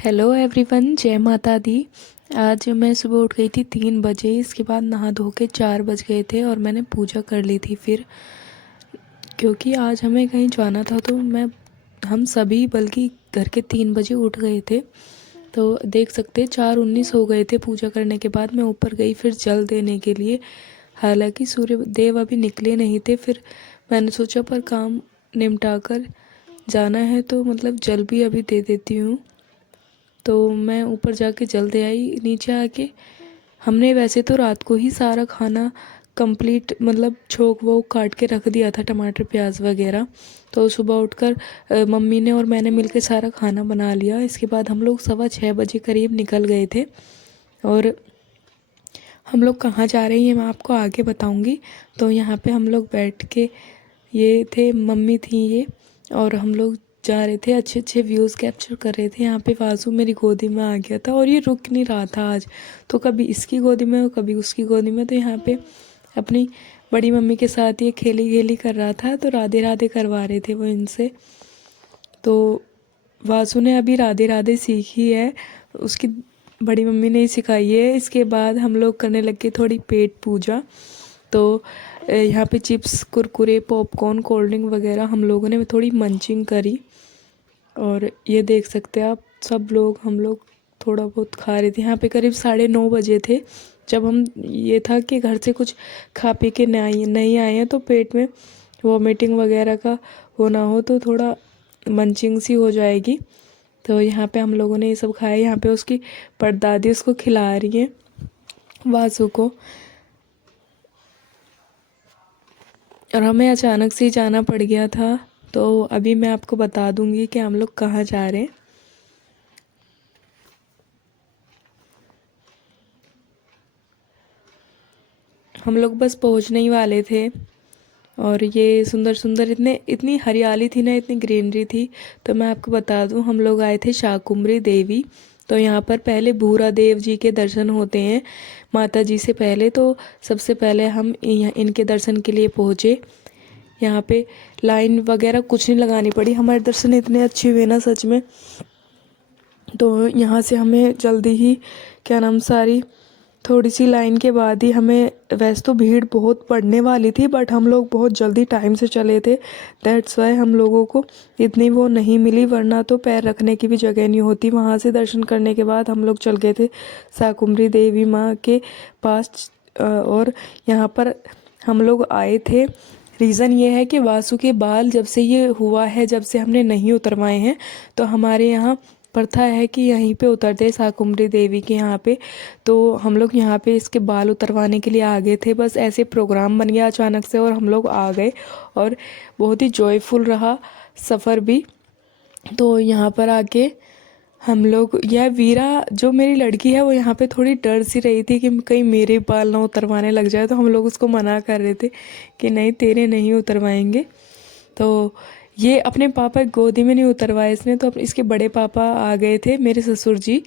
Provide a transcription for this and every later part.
Hello everyone, जय माता दी। आज मैं सुबह उठ गई थी 3 बजे। इसके बाद नहा धो के 4 बज गए थे और मैंने पूजा कर ली थी। फिर क्योंकि आज हमें कहीं जाना था तो हम सभी बल्कि घर के 3 बजे उठ गए थे। तो देख सकते 4:19 हो गए थे। पूजा करने के बाद मैं ऊपर गई फिर जल देने के लिए। हालांकि सूर्य देव अभी निकले नहीं थे। फिर मैंने सोचा पर काम निपटा कर जाना है तो मतलब जल भी अभी दे देती हूँ। तो मैं ऊपर जाके जल दे आई। नीचे आके हमने वैसे तो रात को ही सारा खाना कंप्लीट मतलब छोंक वोक काट के रख दिया था, टमाटर प्याज वगैरह। तो सुबह उठकर मम्मी ने और मैंने मिलकर सारा खाना बना लिया। इसके बाद हम लोग 6:15 बजे करीब निकल गए थे। और हम लोग कहाँ जा रहे हैं मैं आपको आगे बताऊंगी। तो यहाँ पे हम लोग बैठ के ये थे, मम्मी थी ये, और हम लोग जा रहे थे, अच्छे अच्छे व्यूज़ कैप्चर कर रहे थे। यहाँ पे वासु मेरी गोदी में आ गया था और ये रुक नहीं रहा था आज। तो कभी इसकी गोदी में और कभी उसकी गोदी में। तो यहाँ पे अपनी बड़ी मम्मी के साथ ये खेली खेली कर रहा था। तो राधे राधे करवा रहे थे वो इनसे। तो वासु ने अभी राधे राधे सीखी है, उसकी बड़ी मम्मी ने ही सिखाई है। इसके बाद हम लोग करने लगे थोड़ी पेट पूजा। तो यहाँ पे chips, Kurkure, popcorn, cold drink वगैरह हम लोगों ने थोड़ी मंचिंग करी। और ये देख सकते हैं आप, सब लोग हम लोग थोड़ा बहुत खा रहे थे। यहाँ पे करीब 9:30 बजे थे जब हम, ये था कि घर से कुछ खा पी के नहीं आए हैं तो पेट में वॉमिटिंग वगैरह का वो ना हो, तो थोड़ा मंचिंग सी हो जाएगी। तो यहाँ पे हम लोगों ने ये सब खाया। यहाँ पे उसकी परदादी उसको खिला रही है वासु को। और हमें अचानक से ही जाना पड़ गया था। तो अभी मैं आपको बता दूंगी कि हम लोग कहाँ जा रहे हैं। हम लोग बस पहुँचने ही वाले थे। और ये सुंदर सुंदर इतनी हरियाली थी ना, इतनी ग्रीनरी थी। तो मैं आपको बता दूं, हम लोग आए थे शाकुंभरी देवी। तो यहाँ पर पहले भूरा देव जी के दर्शन होते हैं माता जी से पहले। तो सबसे पहले हम इनके दर्शन के लिए पहुँचे। यहाँ पे लाइन वगैरह कुछ नहीं लगानी पड़ी, हमारे दर्शन इतने अच्छे हुए ना सच में। तो यहाँ से हमें जल्दी ही क्या नाम, सारी थोड़ी सी लाइन के बाद ही हमें, वैसे तो भीड़ बहुत पड़ने वाली थी बट हम लोग बहुत जल्दी टाइम से चले थे। दैट्स वाई हम लोगों को इतनी वो नहीं मिली, वरना तो पैर रखने की भी जगह नहीं होती। वहाँ से दर्शन करने के बाद हम लोग चल गए थे शाकुंभरी देवी माँ के पास। और यहाँ पर हम लोग आए थे, रीज़न ये है कि वासु के बाल जब से ये हुआ है, जब से हमने नहीं उतरवाए हैं, तो हमारे यहाँ प्रथा है कि यहीं पे उतरते हैं शाकुंभरी देवी के यहाँ पे। तो हम लोग यहाँ पे इसके बाल उतरवाने के लिए आ गए थे। बस ऐसे प्रोग्राम बन गया अचानक से और हम लोग आ गए। और बहुत ही जॉयफुल रहा सफ़र भी। तो यहाँ पर आके हम लोग, यह वीरा जो मेरी लड़की है वो यहाँ पे थोड़ी डर सी रही थी कि कहीं मेरे बाल ना उतरवाने लग जाए। तो हम लोग उसको मना कर रहे थे कि नहीं, तेरे नहीं उतरवाएंगे। तो ये अपने पापा की गोदी में नहीं उतरवाया इसने। तो इसके बड़े पापा आ गए थे, मेरे ससुर जी।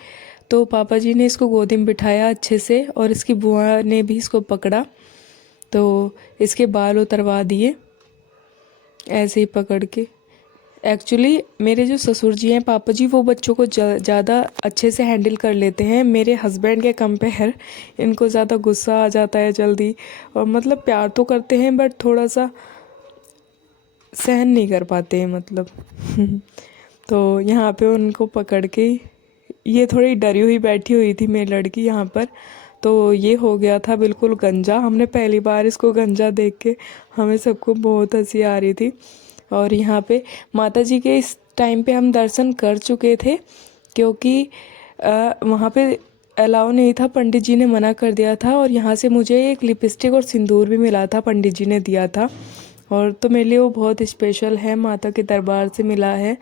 तो पापा जी ने इसको गोदी में बिठाया अच्छे से और इसकी बुआ ने भी इसको पकड़ा। तो इसके बाल उतरवा दिए ऐसे ही पकड़ के। एक्चुअली मेरे जो ससुर जी हैं, पापा जी, वो बच्चों को ज़्यादा अच्छे से हैंडल कर लेते हैं मेरे हस्बैंड के कंपेयर। इनको ज़्यादा गुस्सा आ जाता है जल्दी, और मतलब प्यार तो करते हैं बट थोड़ा सा सहन नहीं कर पाते हैं मतलब। तो यहाँ पे उनको पकड़ के, ये थोड़ी डरी हुई बैठी हुई थी मेरी लड़की यहाँ पर। तो ये हो गया था बिल्कुल गंजा। हमने पहली बार इसको गंजा देख के हमें सबको बहुत हंसी आ रही थी। और यहाँ पे माता जी के इस टाइम पे हम दर्शन कर चुके थे, क्योंकि वहाँ पे अलाउ नहीं था, पंडित जी ने मना कर दिया था। और यहाँ से मुझे एक लिपस्टिक और सिंदूर भी मिला था, पंडित जी ने दिया था। और तो मेरे लिए वो बहुत स्पेशल है, माता के दरबार से मिला है।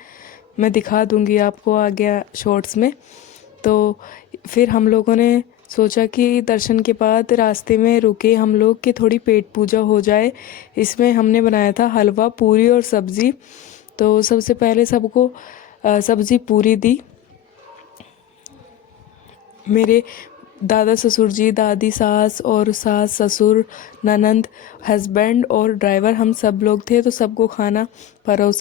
मैं दिखा दूँगी आपको आगे शॉर्ट्स में। तो फिर हम लोगों ने सोचा कि दर्शन के बाद रास्ते में रुके हम लोग कि थोड़ी पेट पूजा हो जाए। इसमें हमने बनाया था हलवा, पूरी और सब्ज़ी। तो सबसे पहले सबको सब्ज़ी पूरी दी। मेरे दादा ससुर जी, दादी सास और सास ससुर, ननंद, हस्बैंड और ड्राइवर, हम सब लोग थे। तो सबको खाना परोस